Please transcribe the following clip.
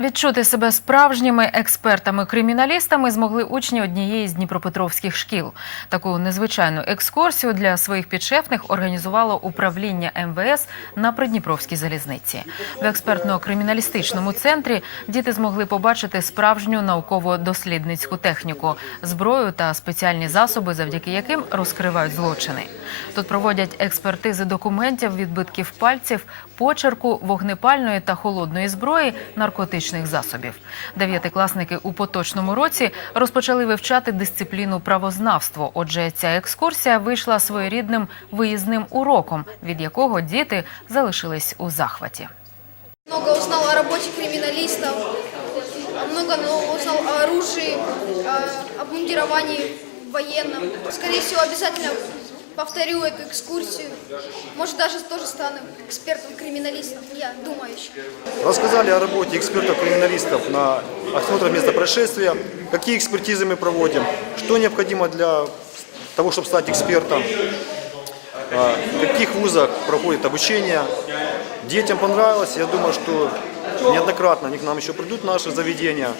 Відчути себе справжніми експертами-криміналістами змогли учні однієї з дніпропетровських шкіл. Таку незвичайну екскурсію для своїх підшефних організувало управління МВС на Придніпровській залізниці. В експертно-криміналістичному центрі діти змогли побачити справжню науково-дослідницьку техніку, зброю та спеціальні засоби, завдяки яким розкривають злочини. Тут проводять експертизи документів, відбитків пальців, почерку, вогнепальної та холодної зброї, наркотичних засобів. Дев'ятикласники у поточному році розпочали вивчати дисципліну правознавство. Отже, ця екскурсія вийшла своєрідним виїзним уроком, від якого діти залишились у захваті. Много узнал о работе криминалистов, много нового узнал о оружии, о обмундировании военном. Скорее всего, обязательно повторю эту экскурсию. Может, даже тоже стану экспертом-криминалистом. Я думаю еще. Рассказали о работе экспертов-криминалистов на осмотрах места происшествия, какие экспертизы мы проводим, что необходимо для того, чтобы стать экспертом, а, в каких вузах проходит обучение. Детям понравилось, я думаю, что неоднократно они к нам еще придут в наше заведение.